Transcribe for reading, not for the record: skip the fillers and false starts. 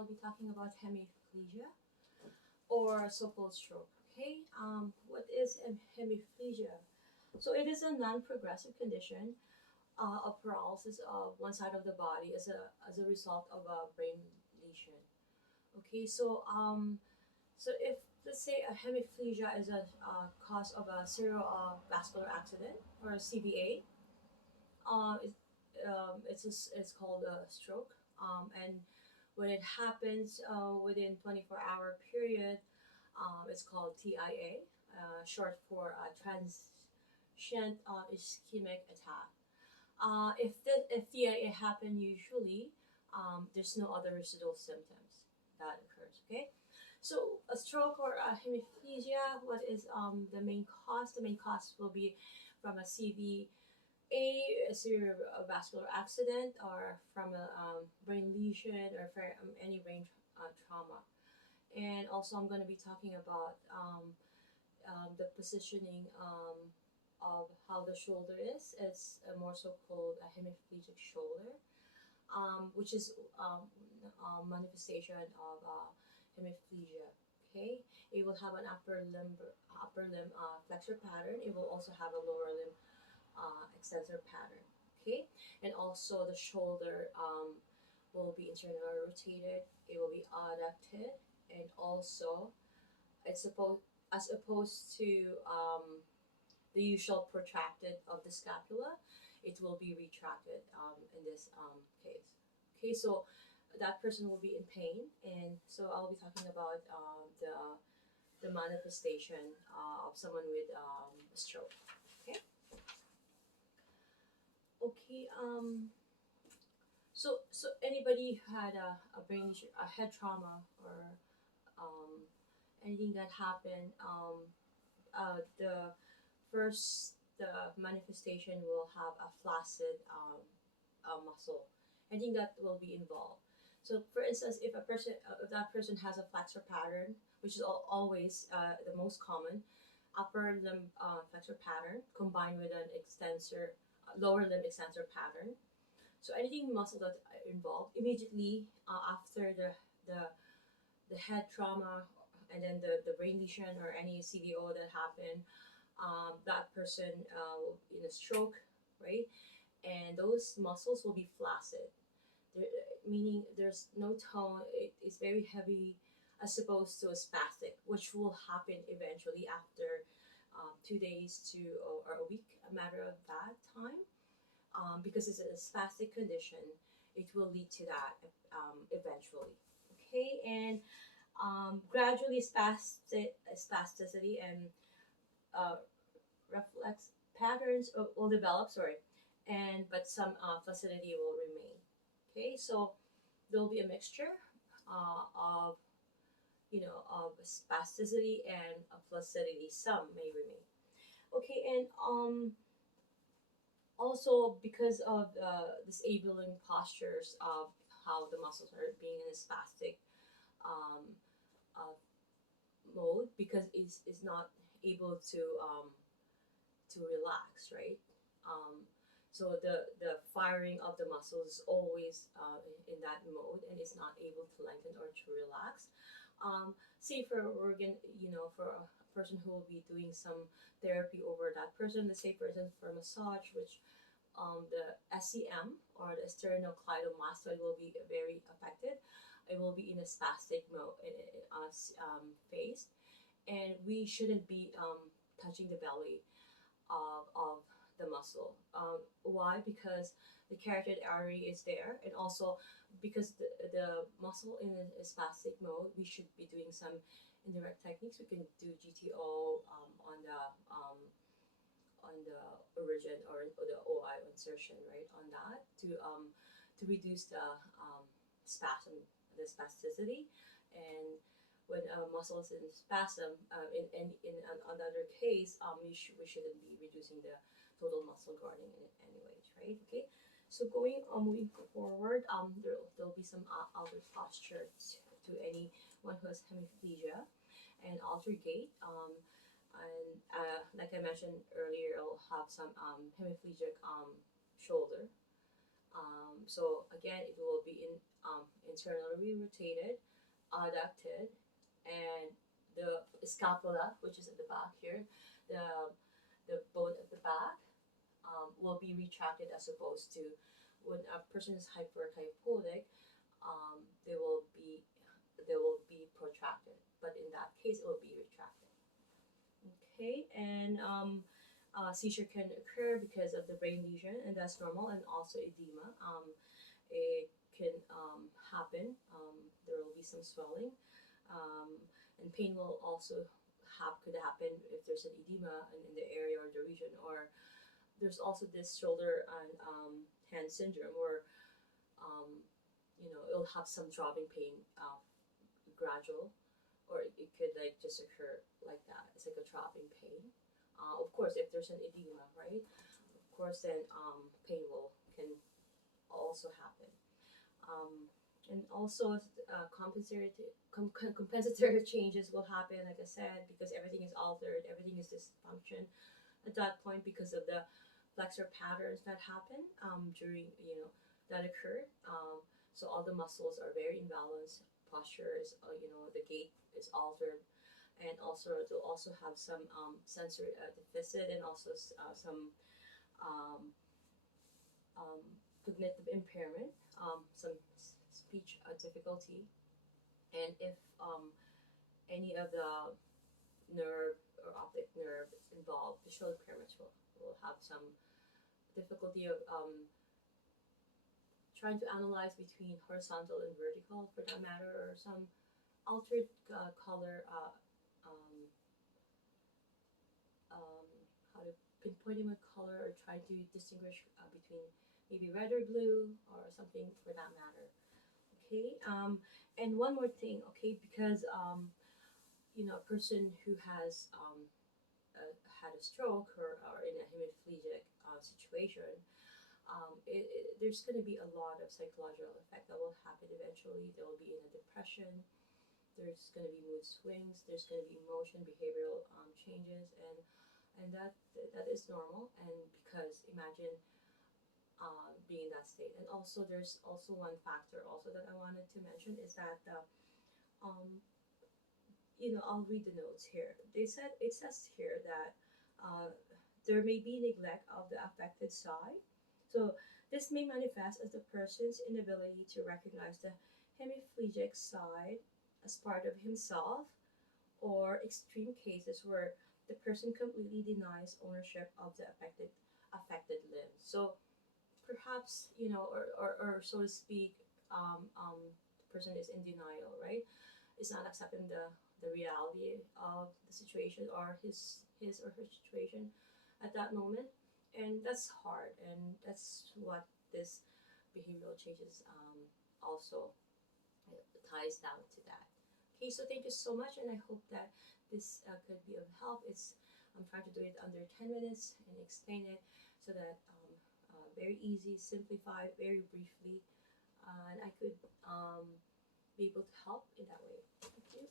I'll be talking about hemiplegia or so-called stroke. Okay, what is hemiplegia? So it is a non-progressive condition of paralysis of one side of the body as a result of a brain lesion. Okay, so if let's say a hemiplegia is a cause of a cerebrovascular accident or a CVA, it, it's called a stroke. And when it happens within 24-hour period, it's called TIA, short for transient ischemic attack. If TIA happen usually, there's no other residual symptoms that occurs. Okay, so a stroke or a hemiplegia, what is the main cause? The main cause will be from a CVA, a cerebrovascular accident, or from a brain lesion, or from any brain trauma. And also, I'm going to be talking about the positioning of how the shoulder is. It's a more so-called a hemiplegic shoulder, which is manifestation of hemiplegia. Okay, it will have an upper limb flexor pattern. It will also have a lower limb extensor pattern. Okay, and also the shoulder will be internally rotated. It will be adducted, and also it's supposed as opposed to the usual protracted of the scapula, it will be retracted in this case. Okay, so that person will be in pain, and so I'll be talking about the manifestation of someone with a stroke. Okay. Okay. So anybody who had a brain issue, a head trauma, or anything that happened, the manifestation will have a flaccid muscle. I think that will be involved. So, for instance, if that person has a flexor pattern, which is always the most common, upper limb flexor pattern combined with an lower limb extensor pattern. So anything muscle that's involved immediately after the head trauma, and then the brain lesion or any CVO that happened, that person will be in a stroke, right? And those muscles will be flaccid, meaning there's no tone. It is very heavy, as opposed to a spastic, which will happen eventually after 2 days to or a week, a matter of that time. Because it's a spastic condition, it will lead to that eventually. Okay, and gradually spasticity and reflex patterns will develop. Sorry, but some flaccidity will remain. Okay, so there will be a mixture of of spasticity and flaccidity. Some may remain. Okay, and also because of disabling postures of how the muscles are being in a spastic um, uh, mode, because it's not able to relax, right? Um, so the firing of the muscles is always in that mode, and it's not able to lengthen or to relax. Say for organ, for a person who will be doing some therapy over that person, let's say for instance for massage, which the SCM or the sternocleidomastoid will be very affected. It will be in a spastic mode, phase, and we shouldn't be touching the belly of the muscle. Why? Because the carotid artery is there, and also because the muscle in a spastic mode, we should be doing some indirect techniques. We can do GTO on the origin, or the OI insertion, right, on that to reduce the spasm, the spasticity. And when a muscle is in spasm, in another case, we shouldn't be reducing the total muscle guarding in it anyways, right? Okay, so moving forward, there'll be some altered posture to anyone who has hemiplegia, and altered gait. And like I mentioned earlier, I'll have some hemiplegic shoulder. So again, it will be internally rotated, adducted, and the scapula, which is at the back here, the bone at the back, will be retracted as opposed to when a person is hyperkypholic, they will be protracted. But in that case, it will be retracted. Okay, and seizure can occur because of the brain lesion, and that's normal, and also edema. It can happen. There will be some swelling, um, and pain will also could happen if there's an edema in the area or the region. Or there's also this shoulder and hand syndrome, where it'll have some throbbing pain, gradual, or it could like just occur like that. It's like a throbbing pain. Of course, if there's an edema, right? Of course, then pain can also happen. Um, and also, compensatory changes will happen, like I said, because everything is altered, everything is dysfunction at that point because of the flexor patterns that happen during, that occurred. So all the muscles are very imbalanced. Posture is, the gait is altered, and also they'll also have some sensory deficit, and also some um, um, cognitive impairment, some speech difficulty, and if any of the nerve or optic nerve is involved, visual impairments will have some difficulty of trying to analyze between horizontal and vertical, for that matter, or some altered color, um, how to pinpointing with color, or try to distinguish between maybe red or blue or something for that matter. Okay, and one more thing, okay, because a person who has had a stroke, or in a hemiplegic situation, there's going to be a lot of psychological effect that will happen eventually. They will be in a depression. There's going to be mood swings. There's going to be emotion, behavioral changes, and that is normal. And because imagine being in that state. And also, there's also one factor also that I wanted to mention is that um, I'll read the notes here. It says here that there may be neglect of the affected side. So this may manifest as the person's inability to recognize the hemiplegic side as part of himself, or extreme cases where the person completely denies ownership of the affected limb. So perhaps, or so to speak, the person is in denial, right? Is not accepting the reality of the situation, or his or her situation at that moment, and that's hard, and that's what this behavioral changes also ties down to that. Okay, so thank you so much, and I hope that this could be of help. I'm trying to do it under 10 minutes and explain it so that very easy, simplified, very briefly, and I could be able to help in that way. Thank you.